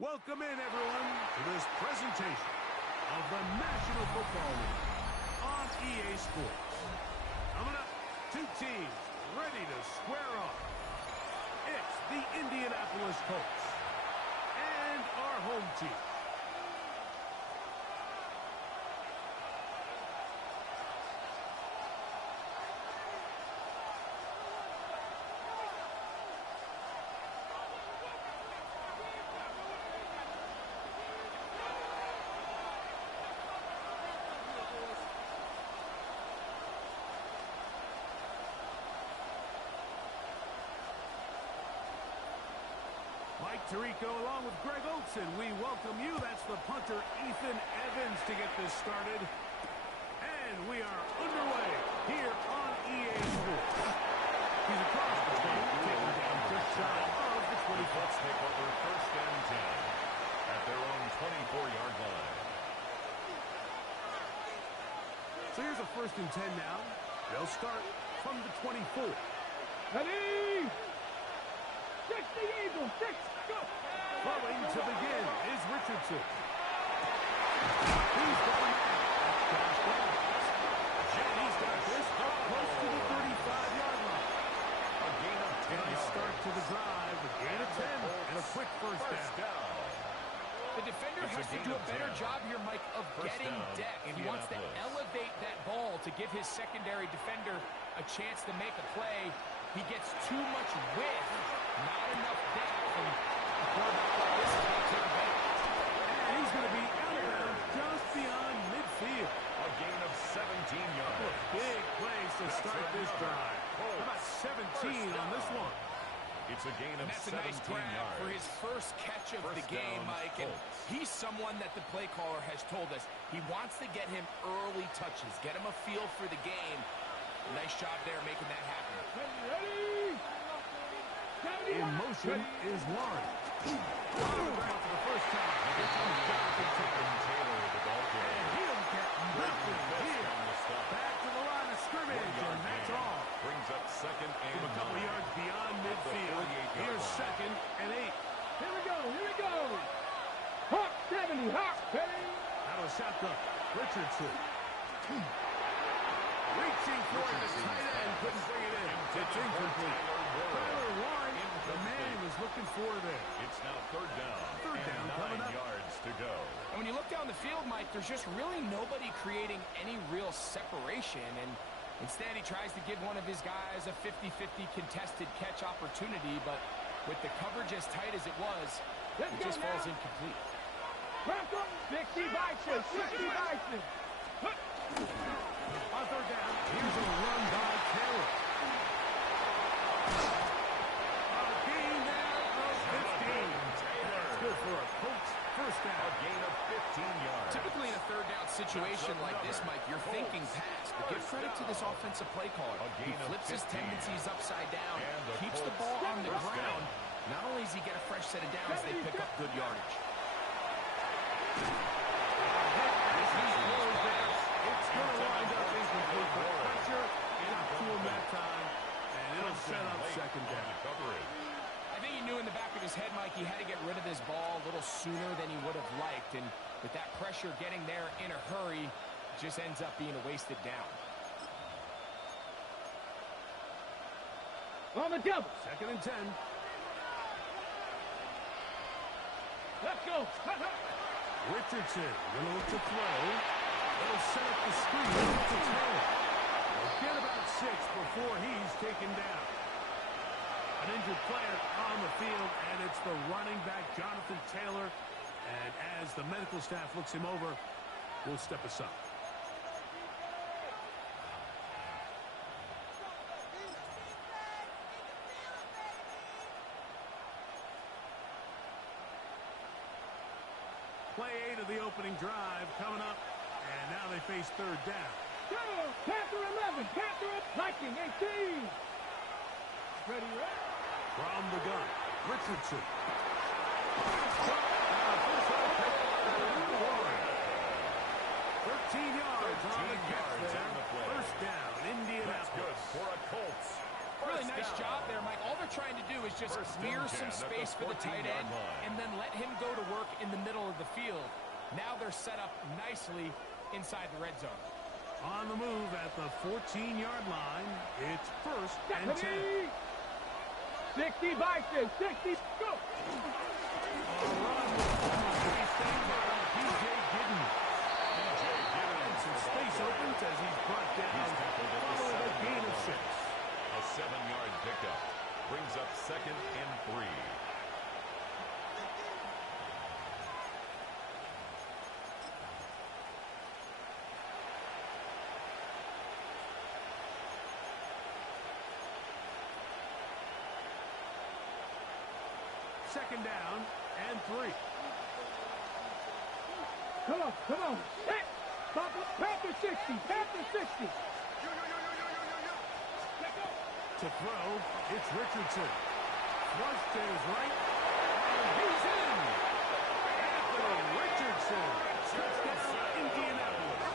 Welcome in, everyone, to this presentation of the National Football League on EA Sports. Coming up, two teams ready to square off. It's the Indianapolis Colts and our home team. Mike Tirico along with Greg Olson. We welcome you. That's the punter, Ethan Evans, to get this started. And we are underway here on EA Sports. He's across the field, taking down just shy of the 20. Let's take over first and 10 at their own 24-yard line. So here's a first and 10 now. They'll start from the 24. Ready! 60 Eagles, 6, go! Throwing to begin is Richardson. He's going out. He's got this up close to the 35-yard line. A gain of 10 Nice yards. start to the drive. A gain of 10 and a quick first down. The defender has to do a better job here, Mike, of getting depth. He wants to elevate that ball to give his secondary defender a chance to make a play. He gets too much width, not enough depth, and the quarterback like this is going to take advantage. And he's going to be out of bounds just beyond midfield. A gain of 17 yards. Big plays to start this drive. How about 17 on this one? It's a gain of And that's a 17 nice grab yards. for his first catch of the First game, down, Mike. And Colts. he's someone that the play caller has told us he wants to get him early touches, get him a feel for the game. Nice job there making that happen. Ready! In motion is Warren. On the ground for the first time. Here comes Jonathan Taylor. Taylor, the ball game. And he'll get nothing here. Back to the line of scrimmage, and that's all. Brings up second and From a couple 9. yards beyond midfield. 48-yard Here's line. second and 8. Here we go, here we go! Hawk 70, Hawk, ready! Out of shotgun. Richardson. Reaching for it, the tight end couldn't bring it in. It's incomplete. Tyler Warren, the man he was looking for there. It's now third down. Third down and coming 9 up. yards to go. And when you look down the field, Mike, there's just really nobody creating any real separation. And instead, he tries to give one of his guys a 50-50 contested catch opportunity. But with the coverage as tight as it was, it just falls incomplete. Crack up! 60 Bison, 60 Bison! On third down, here's a run by Taylor. A gain there of 15. That's good for a Colts first A down. gain of 15 yards. Typically in a third down situation like this, Mike, you're thinking pass. But give credit to this offensive play caller. He flips his tendencies upside down, keeps the ball on the ground. Not only does he get a fresh set of downs, they pick up good yardage. It's going to wind up incomplete, but pressure got to him that time, and it'll set up second down. I think he knew in the back of his head, Mike, he had to get rid of this ball a little sooner than he would have liked. And with that pressure getting there in a hurry, it just ends up being a wasted down. On the double! Second and 10. Let's go! Richardson will look to throw. They'll set up the screen to Taylor. They'll get about 6 before he's taken down. An injured player on the field, and it's the running back, Jonathan Taylor. And as the medical staff looks him over, we'll step aside. Play 8 of the opening drive coming up, and now they face third down. Go! Panther 11, Panther Viking 18! Ready, ready? From the gun, Richardson. 13 yards on the catch there. on the play. First down, That's Indianapolis. good for a Colts. Really First nice down. job there, Mike. All they're trying to do is just clear some space for the tight end and then let him go to work in the middle of the field. Now they're set up nicely inside the red zone. On the move at the 14-yard line, it's 1st and 10. 60 Bison, 60, go! A run with P.J. Gidden. And some space opens as he's brought down following a gain of 6. A 7-yard pickup brings up 2nd and 3. Second down and 3. Come on. Hit! Panther 60, Panther 60. To throw, it's Richardson. Flush to his right, and he's in. Anthony Richardson. Touchdown, Indianapolis.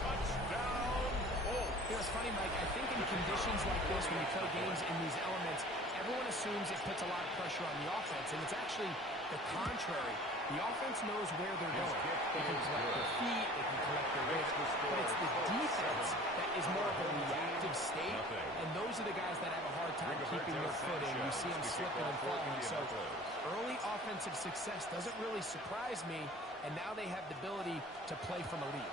Touchdown, Colts. You know, it's funny, Mike. I think in conditions like this, when you play games in these elements, everyone assumes it puts a lot of pressure on the offense, and it's actually the contrary. The offense knows where they're going. They can collect their feet, they can collect their weight, but it's the defense that is more of a reactive state, and those are the guys that have a hard time keeping their footing. You see them slipping and falling. So early offensive success doesn't really surprise me, and now they have the ability to play from a lead.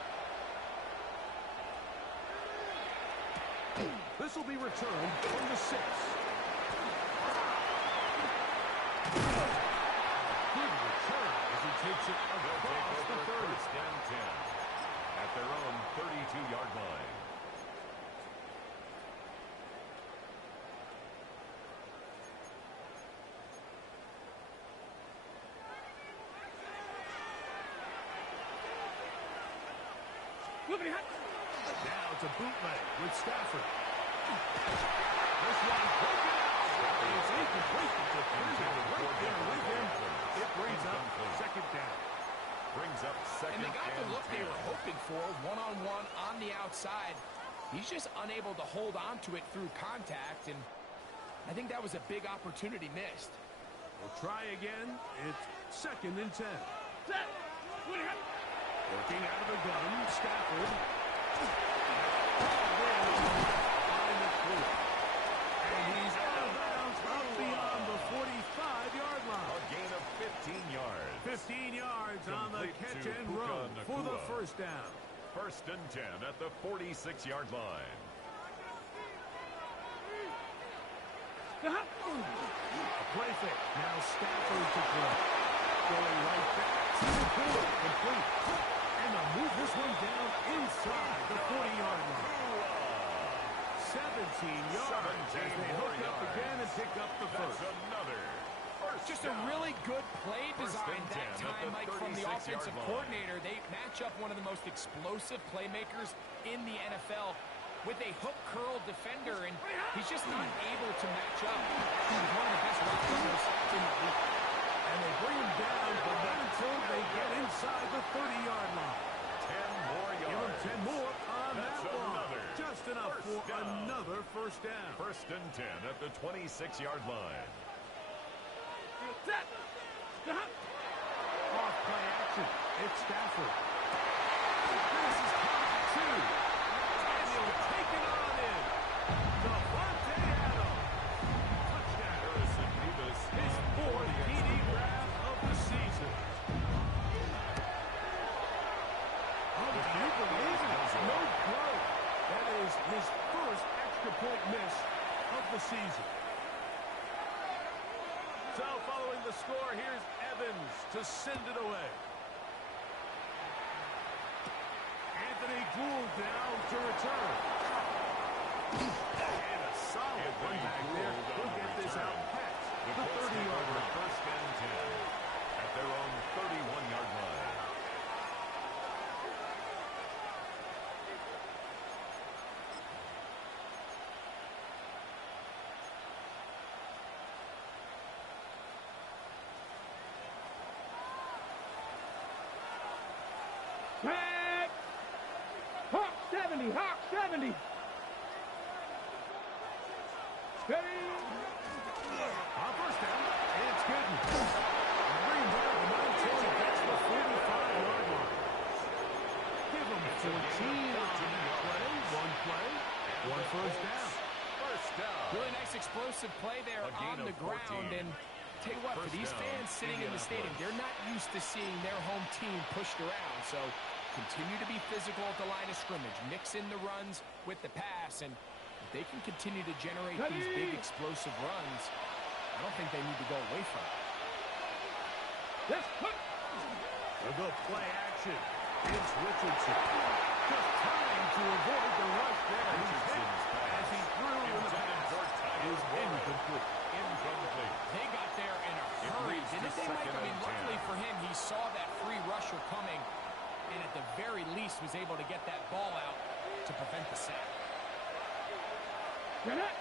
This will be returned from the 6. Good return as he takes it across the 30. 1st and 10 at their own 32-yard line. Now it's a bootleg with Stafford. This one broken out. It's incomplete. It's a right there with him. It brings up 2nd down. Brings up 2nd And they got the look 10. they were hoping for, one-on-one on the outside. He's just unable to hold on to it through contact, and I think that was a big opportunity missed. We'll try again. It's 2nd and 10. Working out of the gun, Stafford. And he's out of bounds up beyond the 45-yard line. A gain of 15 yards. 15 yards on the Complete catch to and Puka run for the Nacua. 1st down. 1st and 10 at the 46-yard line. A play fake. Now Stafford to throw. Going right back to the corner. Complete. And they'll move this one down inside the 40-yard line. 17 yards as they hook up again and pick up the 1st. That's another. Just a really good play 1st design and that 10 at time, the Mike, from the 36-yard offensive line. coordinator. They match up one of the most explosive playmakers in the NFL with a hook curl defender, and he's just not able to match up. He's one of the best route runners in the league. And they bring him down, but not until they get inside the 30-yard line. 10 more Give yards. him 10 more on That's that one. another Just enough for first down. another 1st down. 1st and 10 at the 26-yard line. Off play action. It's Stafford. This is caught 2. And he'll take it on in. Devontae Adams. Touchdown. Harrison Davis His on 4th the TD extra grab of the season. Oh, do you believe it? No growth. That is his 1st extra point miss of the season. So following the score, here's Evans to send it away. Anthony Gould down to return. And a solid run back there. He'll get this out past the 30-yard line. 1st and 10 at their own 31-yard line. Tag! Hawk 70, Hawk 70. Ready? On first down, it's good. Bring him down to 19. That's the 45-yard line. Give him 14 on that play. One first down. First down. Really nice explosive play there on the ground. And tell you what, for these fans sitting in the stadium, they're not used to seeing their home team pushed around. So continue to be physical at the line of scrimmage. Mix in the runs with the pass. And if they can continue to generate these big explosive runs, I don't think they need to go away from it. Let's put. We'll go play action. It's Richardson. Just trying to avoid the rush there. He's hit as he threw in the pass. Is incomplete. They got there in a hurry, didn't they, Mike? I mean, luckily for him, he saw that free rusher coming and at the very least was able to get that ball out to prevent the sack. Get it.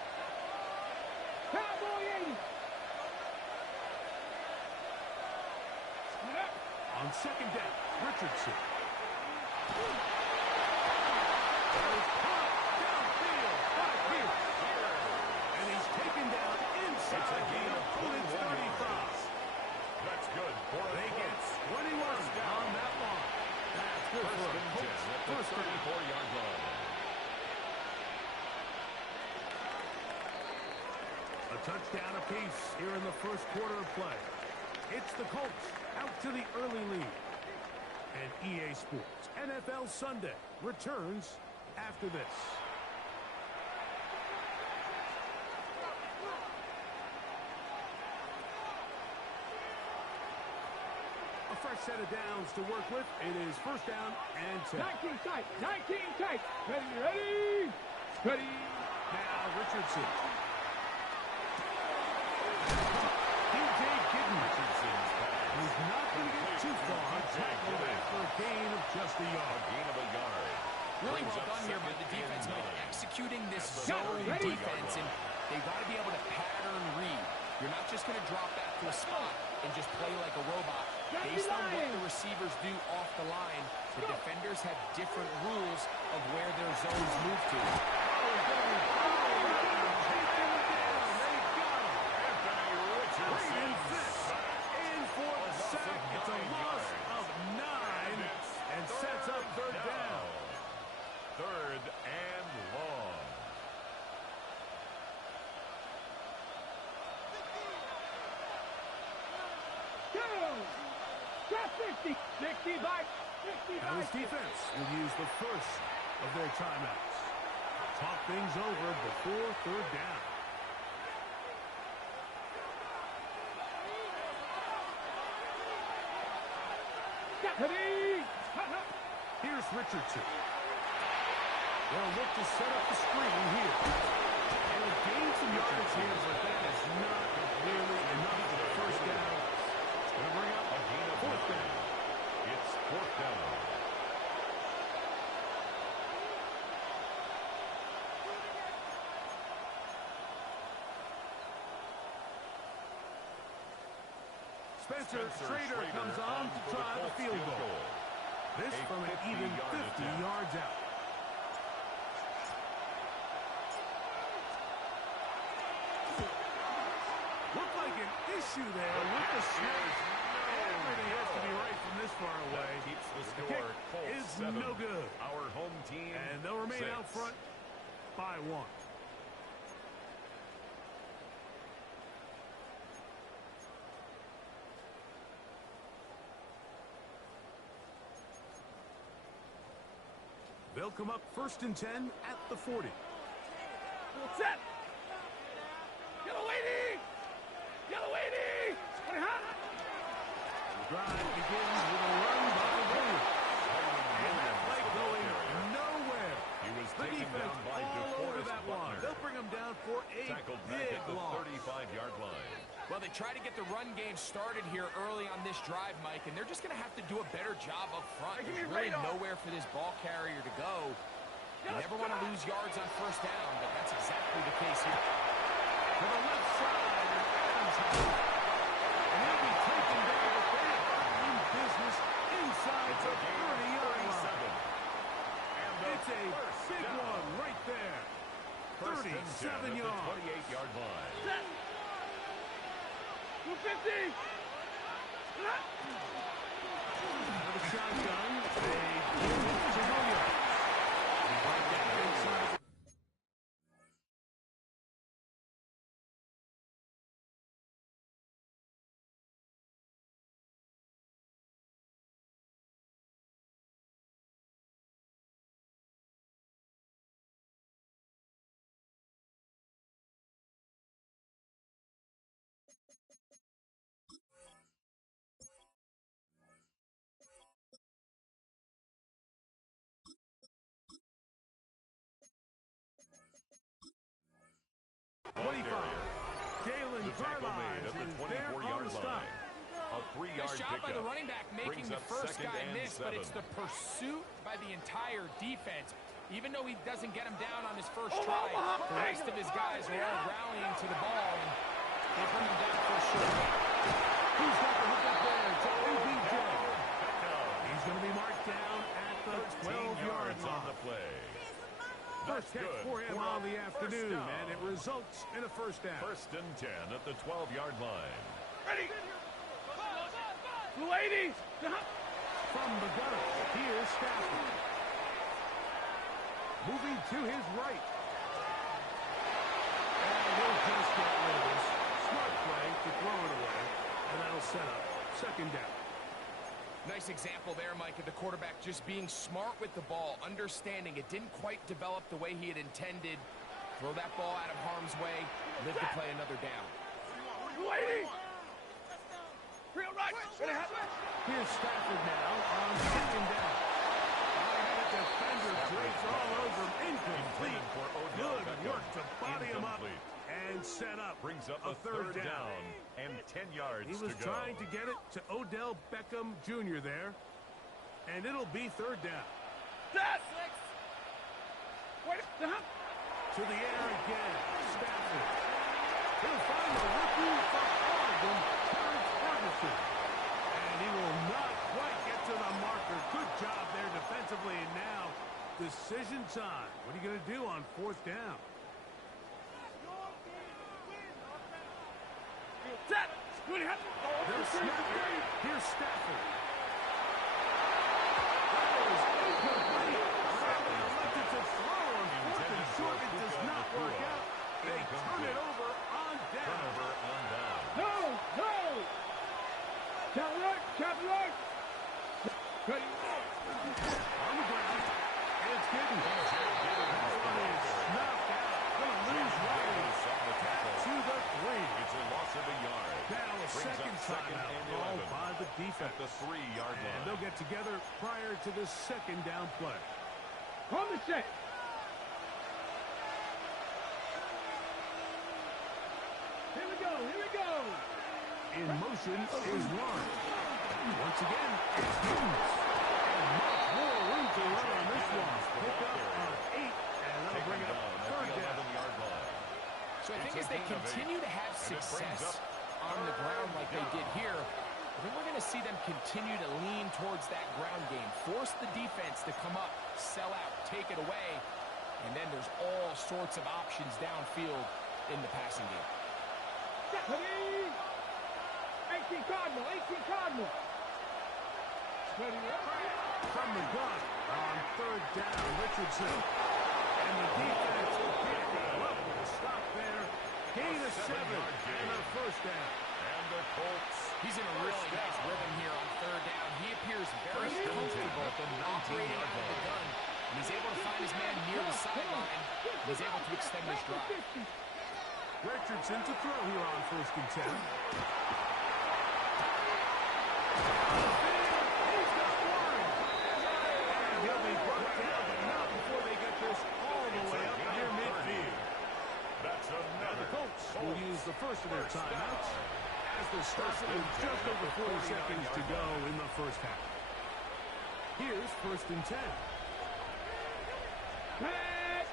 Cowboy 80. Get it. On second down, Richardson. Downfield by Pierce. And he's taken down inside the opponent's 35. That's good. They get 21 on that line. That's good for a Colts first 34-yard line. A touchdown apiece here in the first quarter of play. It's the Colts out to the early lead. And EA Sports NFL Sunday returns after this. A fresh set of downs to work with. It is first down and 10. 19 tight. 19 tight. Ready. Ready. Now Richardson. DJ Kidden. He's not going to get too far. Tackled after a gain of just a yard. Gain of a yard. Really well done here by the defense, Mike, executing this zone defense, and they've got to be able to pattern read. You're not just going to drop back to a spot and just play like a robot. Based on what the receivers do off the line, the defenders have different rules of where their zones move to. It's a loss of 9 and sets up third down. Third and long. Go. Got 60. 60 by 60 Now by this defense will use the first of their timeouts. Talk things over before third down. Ready. Here's Richardson. They'll look to set up the screen here. And a gain some yards here, but that is not really enough for the first down. It's going to bring up A gain of fourth down. It's fourth down. Spencer Schrader comes on to try the field goal. This from an even 50 yards out. Looked like an issue there with the snap. Everything has to be right from this far away. That keeps the The score. kick Colts is 7. no good. Our home team And they'll remain 6. out front by 1. They'll come up first and 10 at the 40. Set. Yellow 80. Yellow 80. The drive begins with a run by Williams. And that play going nowhere. He was The taken defense down by all over DeForest that line. Buckner. They'll bring him down for a Tackled back big at the loss. 35-yard line. Well, they try to get the run game started here early on this drive, Mike, and they're just going to have to do a better job up front. There's really nowhere for this ball carrier to go. You never want to lose yards on first down, but that's exactly the case here. To the left side, and Adams has it. And he'll be taken down, but they are in business inside the 30-yard line. And It's a big one right there. First and 10 at 37 the yards. 28-yard line. 250. With a shotgun, they give it to Williams. He brought that inside. The tackle made at the 24-yard line. A 3-yard Nice job by the pickup. running back making Brings the up first second guy and miss, but 7. it's the pursuit by the entire defense. Even though he doesn't get him down on his first try, the rest of his guys are all rallying to the ball, and they bring him down for a short gain. Who's got the hook up there? It's OBJ. He's going to be marked down at the 12-yard on the line. play. First catch good. for him For on a the first afternoon, down. and it results in a first down. First and 10 at the 12-yard line. Ready. Ladies. From the gun, here's Stafford. Moving to his right. And he'll just get rid of this. Smart play to throw it away, and that'll set up second down. Nice example there, Mike, of the quarterback just being smart with the ball, understanding it didn't quite develop the way he had intended. Throw that ball out of harm's way, live to play another down. Ladies. Real right. Here's Stafford now on second down. High-headed defender drapes all over him. Incomplete. For Odell Good Beckham. work to body him up Incomplete. and set up Brings up a third down. and 10 yards He was to go. trying to get it to Odell Beckham Jr. there, and it'll be third down. To the air again, Stafford. He'll find the rookie from Oregon, Terrence Ferguson. And he will not quite get to the marker. Good job there defensively, and now decision time. What are you going to do on fourth down? They're snapping. Here's Stafford. That was incomplete. Riley elected to throw on fourth and short. It does not work out. They turn it over on down. Turnover on down. No. Chop right. Ready. On the ground. And it's Gidden. That one is knocked out. Going to lose Riley. To the 3. It's a loss of a yard. Now a Brings second up second timeout and called 11 by the defense. at the 3-yard And line. they'll get together prior to the second down play. Call the set. Here we go. In motion is one. Once again, it's Hughes. And much more room to run on this one. Pick up of 8, and they'll bring it up Down at third the down. 11-yard line. So I think It's as a they gain of 8, continue to have and it brings success up on the ground like they did here, I think we're going to see them continue to lean towards that ground game, force the defense to come up, sell out, take it away, and then there's all sorts of options downfield in the passing game. Ready. 18 Cardinal. Ready. From the gun on third down, Richardson. And the defense can't go up with a stop there. Gain of 7 and a first down. And the Colts. He's in a really nice rhythm here on third down. He appears very comfortable at the operating out of the gun. And he's able to find his man near the sideline. And he's able to extend this drive. Richardson to throw here on first and 10. He's got one. And he'll be brought down, but not before they get this all the way up near midfield. That's Now another. the Colts will use the first of their timeouts as they stop it with just over 40 seconds to go in the first half. Here's first and 10. Pass.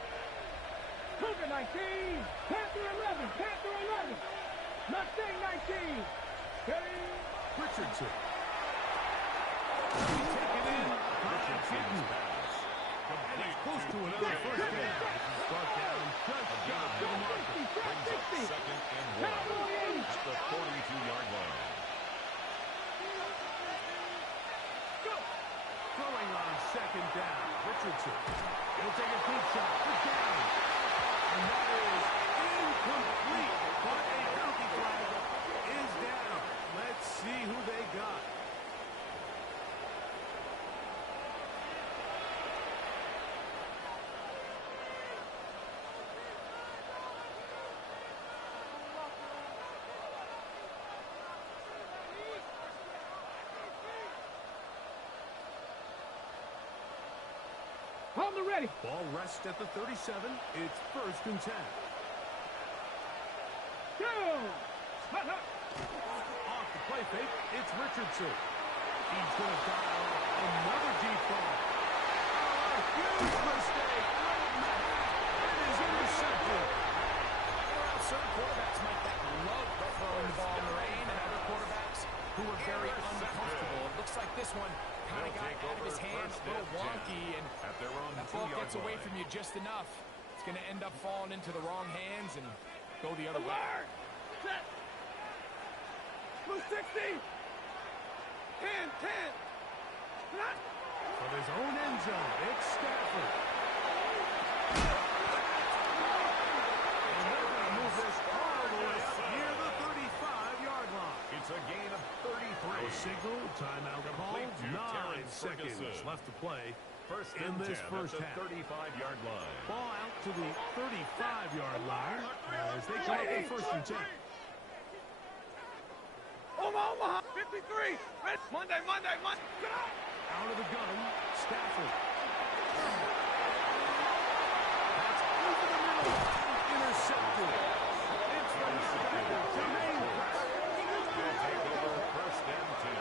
Cougar 19. Panther 11. Mustang 19. Ready. Richardson. Taken in by Gidden. And it's close to another first down. This is brought down just shy of the marker. Brings up second and 1 at the 42-yard line. Throwing on second down, Richardson. He'll take a deep shot for down. And that is incomplete. But a penalty flag is down. Let's see who they got. On the ready. Ball rests at the 37. It's 1st and 10. Go! Off the play fake, it's Richardson. He's going to dial another deep ball. Oh, a huge mistake. Right in the half. It is intercepted. Certain quarterbacks might love throwing the ball in the rain, and other quarterbacks who are very uncomfortable. It looks like this one kind of got out of his hands, a little wonky, and at their own that ball gets away from you just enough. It's going to end up falling into the wrong hands and go the other way. Set. Blue 60. 10. From his own end zone, it's Stafford. And they're going to move this all the way up near the 35-yard line. It's a gain of 33. No signal, timeout called. 9 seconds left to play in this first half. 35-yard line. Ball out to the 35-yard line as they come up in 1st and 10. Omaha. 53. Monday. Out of the gun, Stafford. That's over the middle. Intercepted. It's the Stafford to main press. They'll take over 1st and 10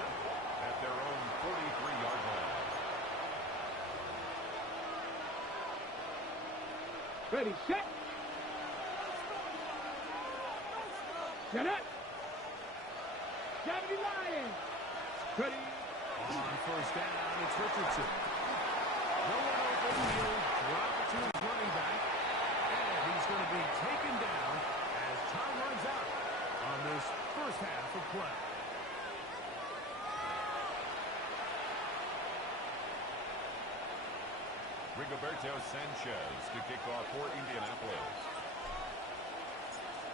at their own 43-yard line. Ready, set. Set up. Gravity Lions. Ready. On 1st down, it's Richardson. No one open. He'll drop it to his running back. And he's going to be taken down as time runs out on this first half of play. Rigoberto Sanchez to kick off for Indianapolis.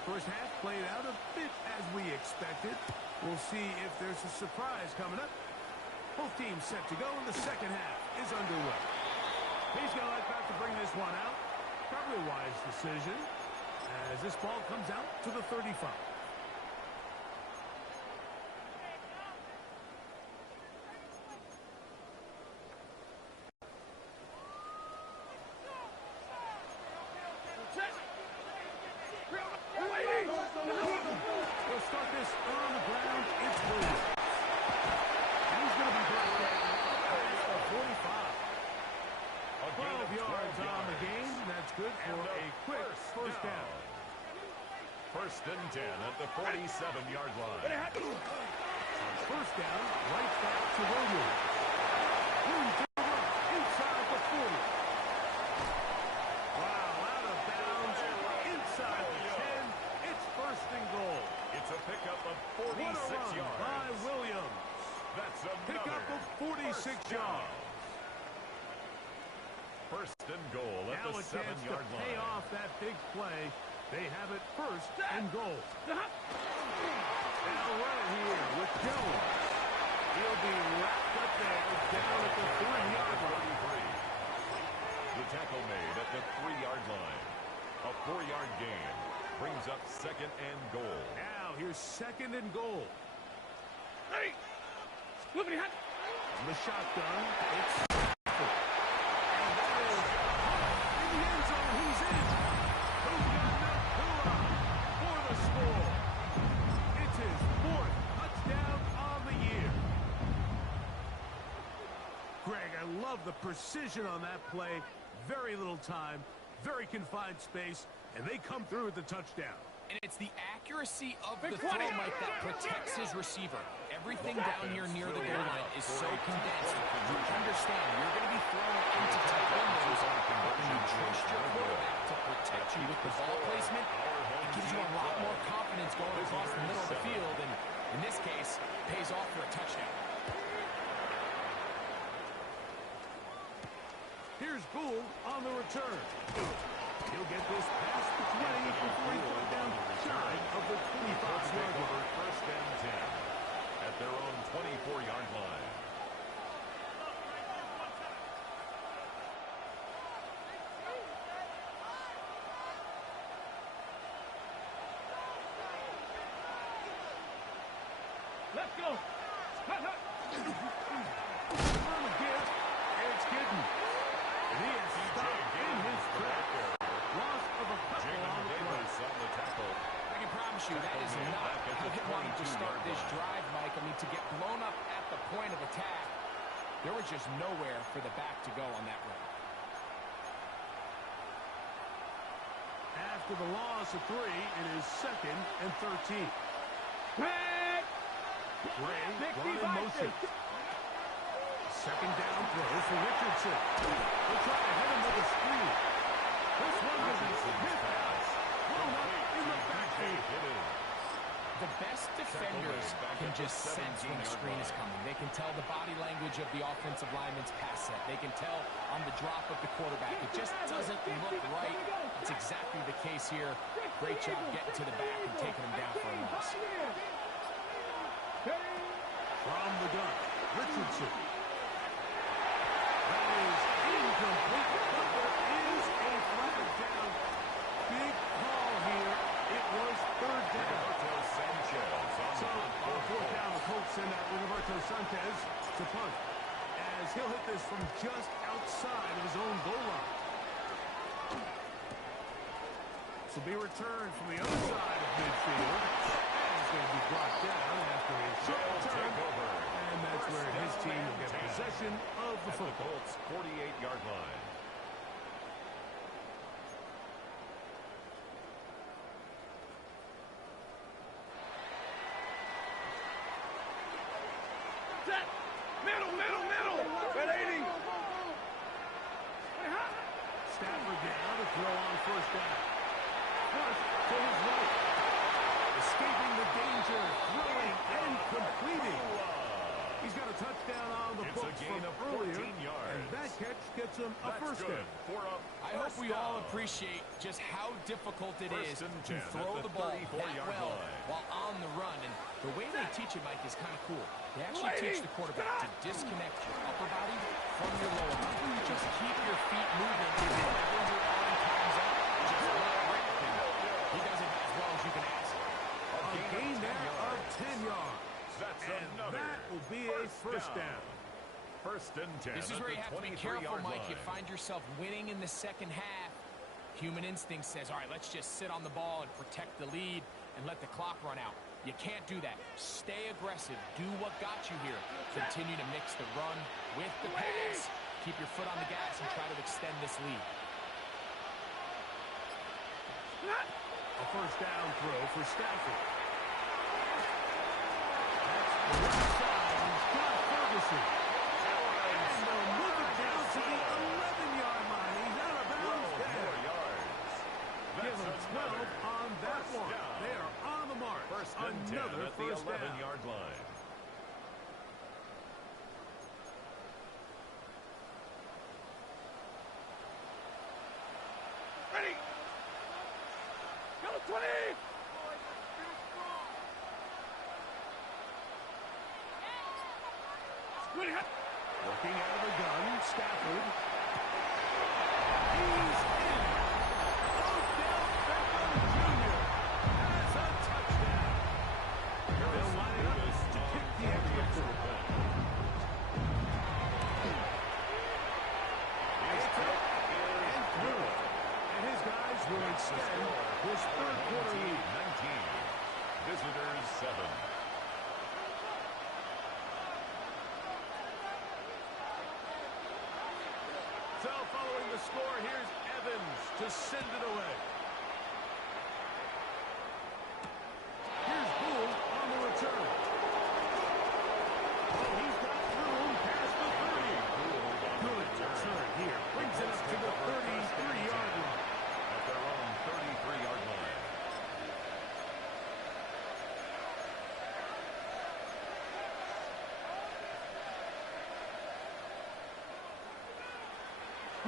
First half played out a bit as we expected. We'll see if there's a surprise coming up. Both teams set to go, and the second half is underway. He's going to let back to bring this one out. Probably a wise decision as this ball comes out to the 35. We'll start this on the ground. It's Williams. And he's going to be brought down at the 45. 12 yards on the game. That's good for a quick first down. 1st and 10 at the 47-yard line. First down, right back to Williams. Room to the run, inside the 40. Wow, out of bounds, inside the 10. It's 1st and goal. It's a pickup of What a 46 run yards. by Williams. That's another Pickup of 46 yards. 1st and goal at Now the a chance to 7-yard pay line. off that big play. They have it 1st and goal. Now right here with Jones. He'll be wrapped up there down at the 3-yard line. The tackle made at the 3-yard line. A 4-yard gain brings up 2nd and goal. Now here's 2nd and goal. Ready. Flippity hot. From the shotgun, it's Stafford. And that is in the end zone. He's in. Nakua for the score. It's his 4th touchdown on the year. Greg, I love the precision on that play. Very little time, very confined space, and they come through with the touchdown. And it's the accuracy of the throw, Mike, that protects his receiver. Everything down here near the goal line is so condensed. You understand you're going to be thrown into tight windows, but when you trust your quarterback to protect you with the ball placement, it gives you a lot more confidence going across the middle of the field, and in this case, pays off for a touchdown. Here's Gould on the return. He'll get this past the 20 before he brought down shy of the 25-yard line. First and 10 at their own 24-yard line. Let's go. On the give, it's Gidden. And he is stopped in his tracks. Loss of a couple on the play. On the tackle. I can promise you that is not how he wanted to start this drive, Mike. I mean, to get blown up at the point of attack, there was just nowhere for the back to go on that run. After the loss of 3, it is 2nd and 13. Red. Ray brought in motion. Second down throw for Richardson. They'll try to hit him with a screen. This one is a Smith pass. Thrown up in the backfield. The best defenders can just sense when a screen is coming. They can tell the body language of the offensive lineman's pass set. They can tell on the drop of the quarterback. It just doesn't look right. It's exactly the case here. Great job getting to the back and taking him down for a loss. From the gun, Richardson. That is incomplete, but there is a flag down. Big call here. It was 3rd down. So, on 4th down, the Colts send out Roberto Sanchez to punt, as he'll hit this from just outside of his own goal line. This will be returned from the other side of midfield. He's going to be brought down after a short return. And that's where his team will get possession of the football. Colts 48-yard line. Set. Middle. Red 80. Stafford down to throw on 1st down. First to his right. Escaping the danger, throwing and completing. He's got a touchdown on the books from earlier, and that catch gets him a first down. I hope we all appreciate just how difficult it is to throw the ball that well while on the run. And the way they teach it, Mike, is kind of cool. They actually teach the quarterback to disconnect your upper body from your lower body. Just keep your feet moving. Whenever your arm comes up, just let it rip. He does it as well as you can ask. A gain there of 10 yards. And that will be a first down. First and 10. This is where you have to be careful, Mike. You find yourself winning in the second half. Human instinct says, all right, let's just sit on the ball and protect the lead and let the clock run out. You can't do that. Stay aggressive. Do what got you here. Continue to mix the run with the pass. Keep your foot on the gas and try to extend this lead. A first down throw for Stafford. That's the left side. He's got Ferguson. And they'll move it down to the 11-yard line. He's out of bounds there. Give him 12 on that one. They are on the mark. First and 10 Another at the first down. 11-yard line. Ready. Go 20. Working out of the gun, Stafford. He's in. Odell Beckham Jr. has a touchdown. They'll line it up to kick the extra point. It's up and through. And his guys will extend this third quarter lead. 19. Visitors 7. So following the score, here's Evans to send it away.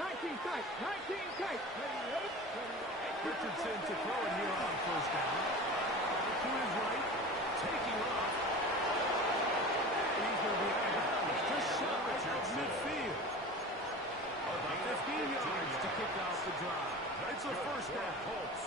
19 tight. 19 tight. Richardson to throw it here on first down. To his right, taking off. He's going to be out of bounds, just shy of midfield. About 15 yards to kick off the drive. It's a first down. Colts.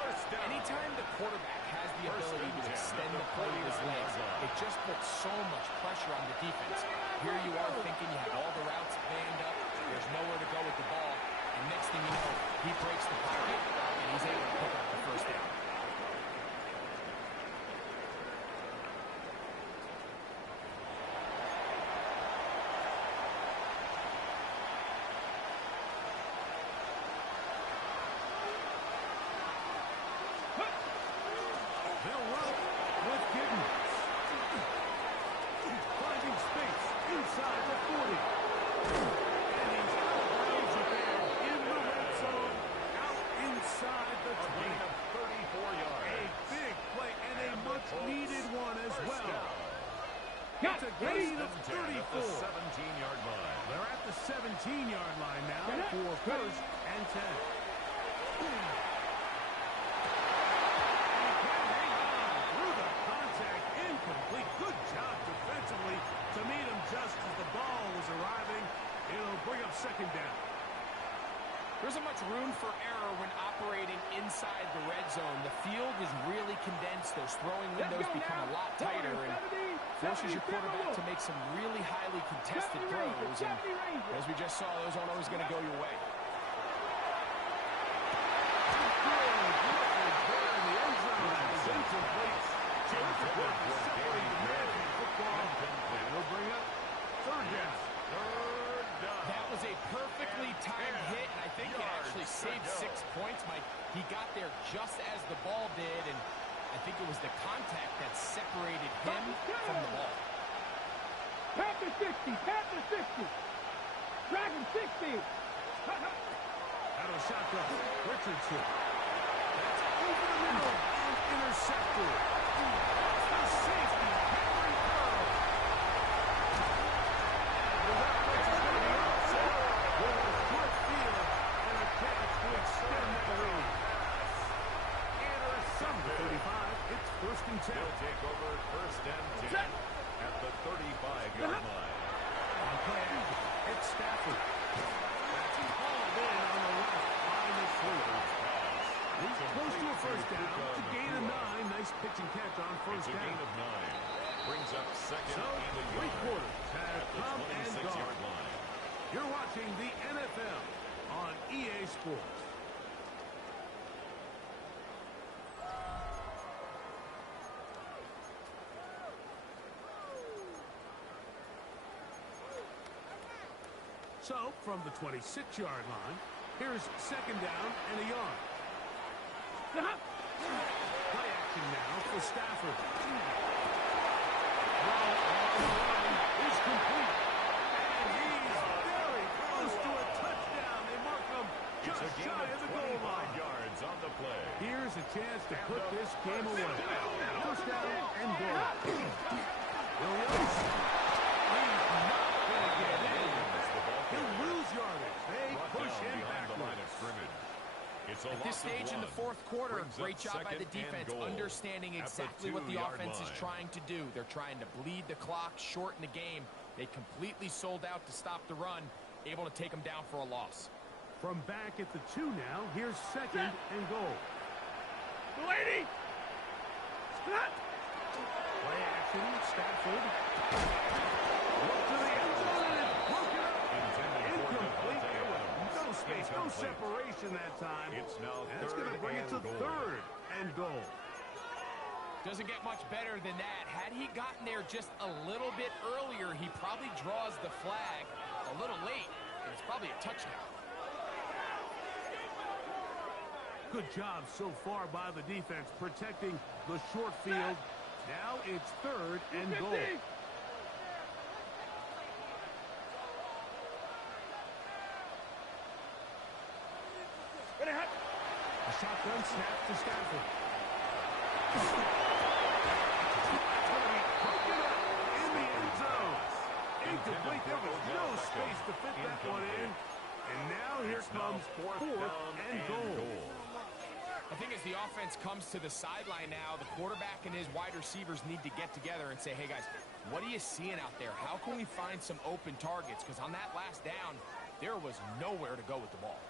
First down. Anytime the quarterback has the ability to extend the play with his legs, it just puts so much pressure on the defense. Here you are thinking you have all the routes planned up, there's nowhere to go with the ball, and next thing you know, he breaks the pocket, and he's able to pick up the first down. They'll run with Giddens. Finding space inside the 40. And he's out of bounds there in the red zone, out inside the 20. Of 34 yards. A big play and a much-needed one as well. Got It's a ready. gain of 34. At the 17-yard line. They're at the 17-yard line now for first and 10. Incomplete. Good job defensively to meet him just as the ball was arriving. It'll bring up second down. There isn't much room for error when operating inside the red zone. The field is really condensed. Those throwing windows become a lot tighter and forces your quarterback to make some really highly contested throws. And as we just saw, those aren't always going to go your way. It'll bring up third down. That was a perfectly timed hit, and I think it actually saved 6 points, Mike. He got there just as the ball did, and I think it was the contact that separated him from the ball. Panther 60. Panther 60. Dragon 60. Out of shotgun. Richardson. That's over the middle and intercepted. The safety, Henry Curl. Short field and a chance to extend the lead. Anderson, 35. It's first and 10. He'll take over first and 10 at the 35-yard line. On play action, it's Stafford. That's hauled in on the left by the shoulders. He's close to a first down to gain a 9. Nice pitch and catch on first It's a down. gain of 9. Brings up second So, and a three yard quarters have at the come and 26-yard gone. line. You're watching the NFL on EA Sports. So, from the 26-yard line, here's second down and a yard. Play action now for Stafford. Throw on the run is complete. And he's very close to a touchdown. They mark him It's just a gain shy of of the goal 25 line. yards on the play. Here's a chance to put this game away. First down and goal. Williams. He's not going to get in. He'll lose yardage. They Brought push down him behind the line of backwards. scrimmage. It's a At this loss of stage in the 1. fourth quarter, Brings great up job by the second and defense, goal understanding at the exactly what the 2-yard offense is line. trying to do. They're trying to bleed the clock, shorten the game. They completely sold out to stop the run, able to take them down for a loss. From back at the 2 now, here's second and goal. Lady. Play action, Stafford. Look to the end zone, and it's broken up. Intended for Incomplete. Devontae There was Adams. no space, no Incomplete. separation that time. It's now That's going to third bring it to and goal. third and goal. Doesn't get much better than that. Had he gotten there just a little bit earlier, he probably draws the flag a little late, and it's probably a touchdown. Good job so far by the defense protecting the short field. Now it's third and goal. A shotgun snap to Stafford. It's going to be broken up in the end zone. Incomplete. There was no space to fit that one in. And now goal. I think as the offense comes to the sideline now, the quarterback and his wide receivers need to get together and say, hey, guys, what are you seeing out there? How can we find some open targets? Because on that last down, there was nowhere to go with the ball.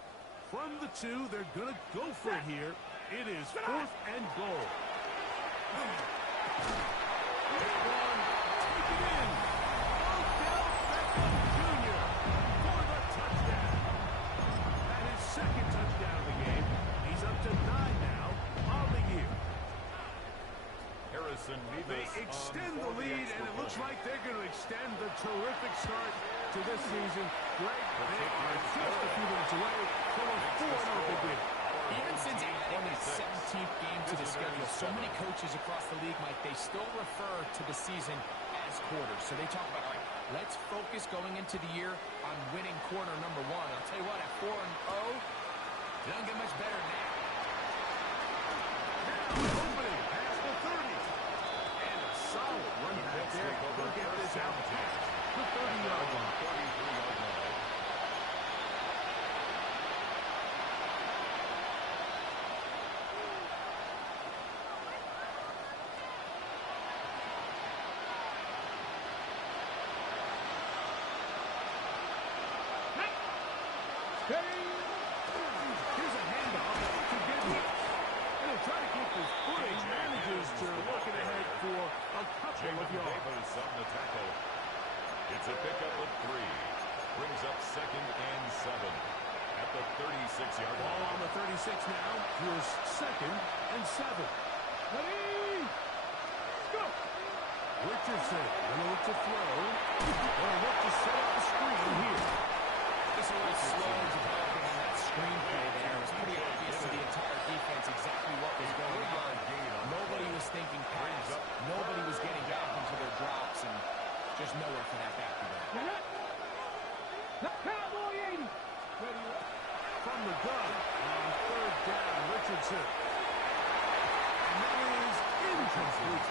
From the 2, they're going to go for it here. It is 4th and goal. Take one. Take it in. Odell Beckham Jr. for the touchdown. That is 2nd touchdown of the game. He's up to 9 now on the year. They extend the lead, and it looks like they're going to extend the terrific start to this season. Greg, they are just a few minutes away from a 4-0 big win. Even since adding that 17th game to the schedule, so many coaches across the league, Mike, they still refer to the season as quarters. So they talk about, all right, let's focus going into the year on winning quarter number 1. I'll tell you what, at 4-0, it doesn't get much better than that. Opening past the 30. And a solid run back there. We'll get this out past the 30-yard line. 33-yard line. Here's a handoff to Goodwin. And he'll try to keep his footage. Manages to looking ahead for a couple of yards. On the tackle. It's a pickup of 3. Brings up 2nd and 7 at the 36-yard line. Ball on the 36 now. Here's 2nd and 7. Ready? Go! Richardson will look to throw. Will look to set up the screen here. Just a little slow developing on that screen play there. It was pretty obvious to the entire defense exactly what was going on. Nobody was thinking pass. Nobody was getting back into their drops, and just nowhere for that back to go. Cowboy 80. Ready? From the gun on 3rd down, Richardson. And that is incomplete.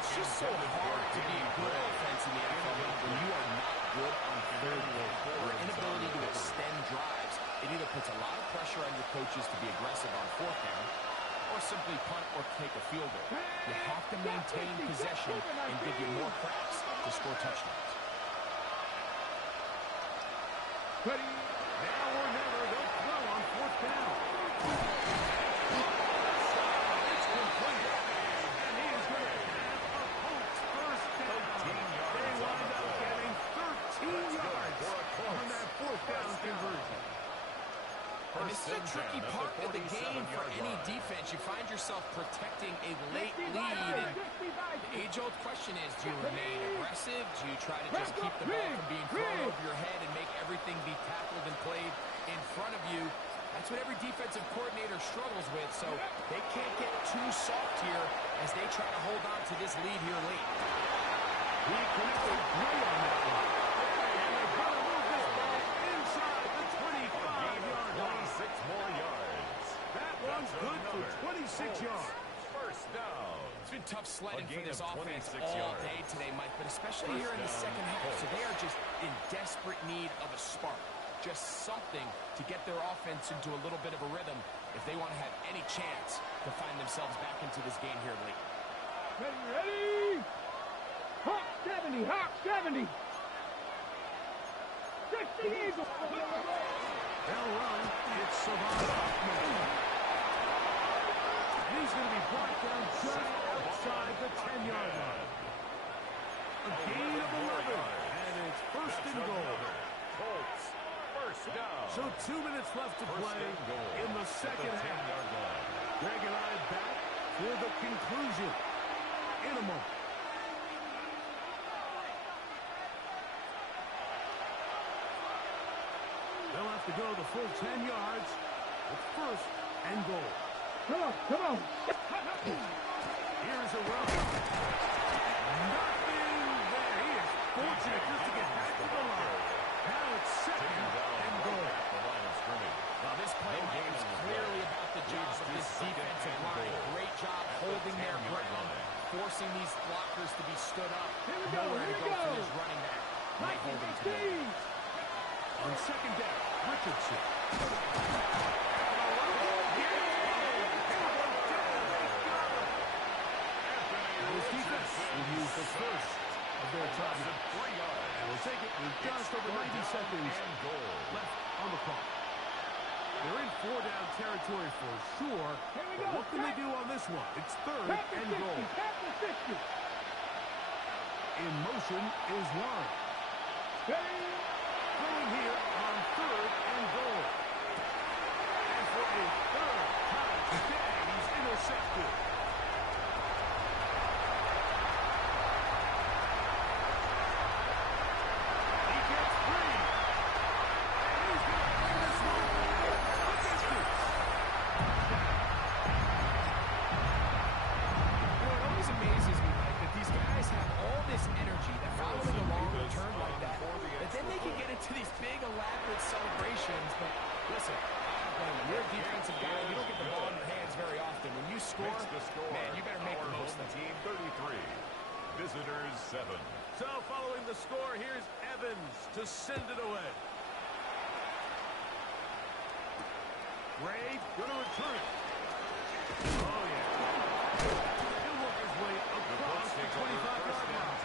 It's just so hard to be a good offense in the NFL when you are not good on 3rd down. Your inability to extend drives, it either puts a lot of pressure on your coaches to be aggressive on 4th down, or simply punt or take a field goal. You have to maintain possession and give you more cracks to score touchdowns. Ready? Now or never, they'll throw on 4th down. It's complete. And he is going to have a Colts first down. They wind up getting 13 yards on that 4th down conversion. And this is a tricky part of the game for any defense. You find yourself protecting a late lead, and the age-old question is, do you remain aggressive? Do you try to just keep the ball from being thrown over your head and make everything be tackled and played in front of you? That's what every defensive coordinator struggles with, so they can't get too soft here as they try to hold on to this lead here late. He connected great on that one. And they're going to move this ball inside the 25-yard line. 26 more yards. That one's good for 26 yards. First down. It's been tough sledding for gain this of offense 26 all yards. day today, Mike, but especially here in the second half. So they are just in desperate need of a spark, just something to get their offense into a little bit of a rhythm if they want to have any chance to find themselves back into this game here late. Ready? Hawk 70, Hawk 70. 60 Eagles. They'll run. It's Savon Hoffman. And he's going to be brought down just outside the 10-yard line. A gain of 11. And it's 1st and goal. Colts. First down. So 2 minutes left to play in the second half. Greg and I back for the conclusion in a moment. They'll have to go the full 10 yards with 1st and goal. Come on. Here's a run. Nothing there. He is fortunate just to get back to the line. Now it's 2nd and goal. Well, this play is clearly about the job of this defensive line. Great job holding their ground, forcing these blockers to be stood up. Nowhere to go for this running back. They hold him today. On 2nd down, Richardson. their time. 3 yards. And we'll take it with just over 90 seconds left on the clock. They're in 4-down territory for sure. But what can they do on this one? It's 3rd and goal. In motion is Warren. Throwing here on 3rd and goal. And for a 3rd time today, he's intercepted. He gets 3. And he's going to bring this one the distance. It always amazes me, Mike, that these guys have all this energy that following a long return like that then they can get into these big, elaborate celebrations. But listen, you're a defensive guy. You don't get the ball in your hands very often. When you score, man, you better make the most of it. Team 33, visitors 7. So following the score, here's Evans to send it away. Gray going to return it. Oh, yeah. He'll work his way across the 25-yard line.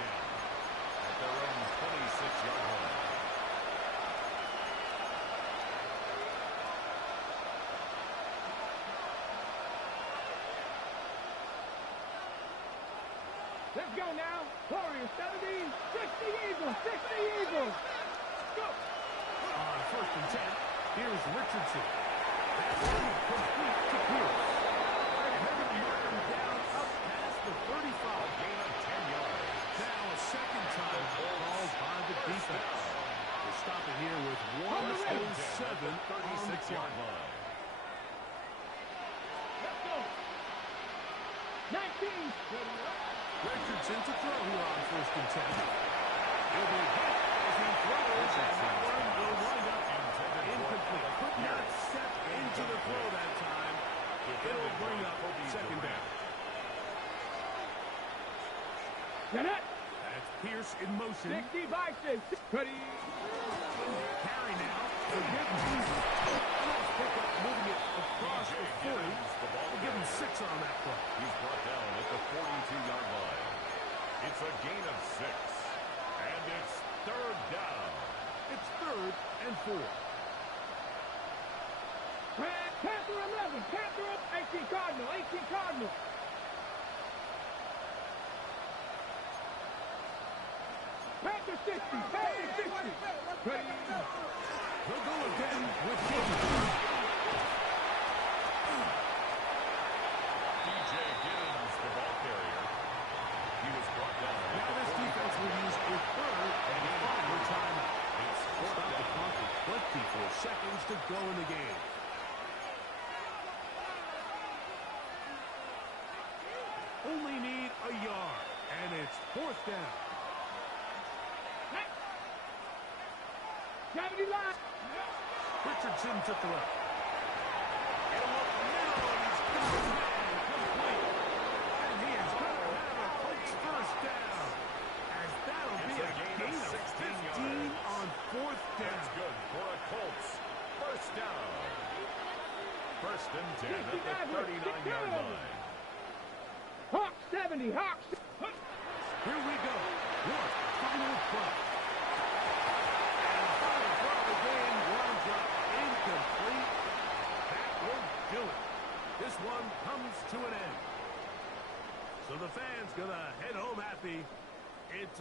At their own 26-yard line. Let's go now. Warriors 70, 60 Eagles, 60 Eagles. Go. On 1st and 10, here's Richardson. That's complete to Pierce. And they're going to mark him down up past the 35. A gain of 10 yards. Now a second time called by the defense. We're stopping here with 1:07 on the 36-yard line. Let's go. 19. Richardson to throw here on 1st and 10. He'll be hit as he throws, and that one will wind up incomplete. Could not step into the throw that time. It'll bring up 2nd down. Get it. That's Pierce in motion. 60 Vikings. Ready. Carry now for Gibbons. Nice pickup, moving it across the 40. We'll give him 6 on that play. He's brought down at the 42-yard line. It's a gain of 6. And it's 3rd down. It's 3rd and 4. Panther 11. Panther 18 Cardinal. 18 Cardinal. Panther 60. Panther 60. Ready. They'll go again with Gibbons. DJ Gibbons, the ball carrier. He was brought down. Now this defense will use a 3rd and final timeout. It's 4th down. The clock with 24 seconds to go in the game. Only need a yard, and it's 4th down. 70 line. Richardson to throw. It'll look middle, and he's coming down complete. And he is going to have a Colts 1st down. As that'll be a gain of 15 on 4th down. That's good for a Colts 1st down. 1st and 10 at the 39-yard line. Hawk 70. Hawk. Here we go. One final play. And the final throw of the game winds up incomplete. That will do it. This one comes to an end. So the fans gonna head home happy. It's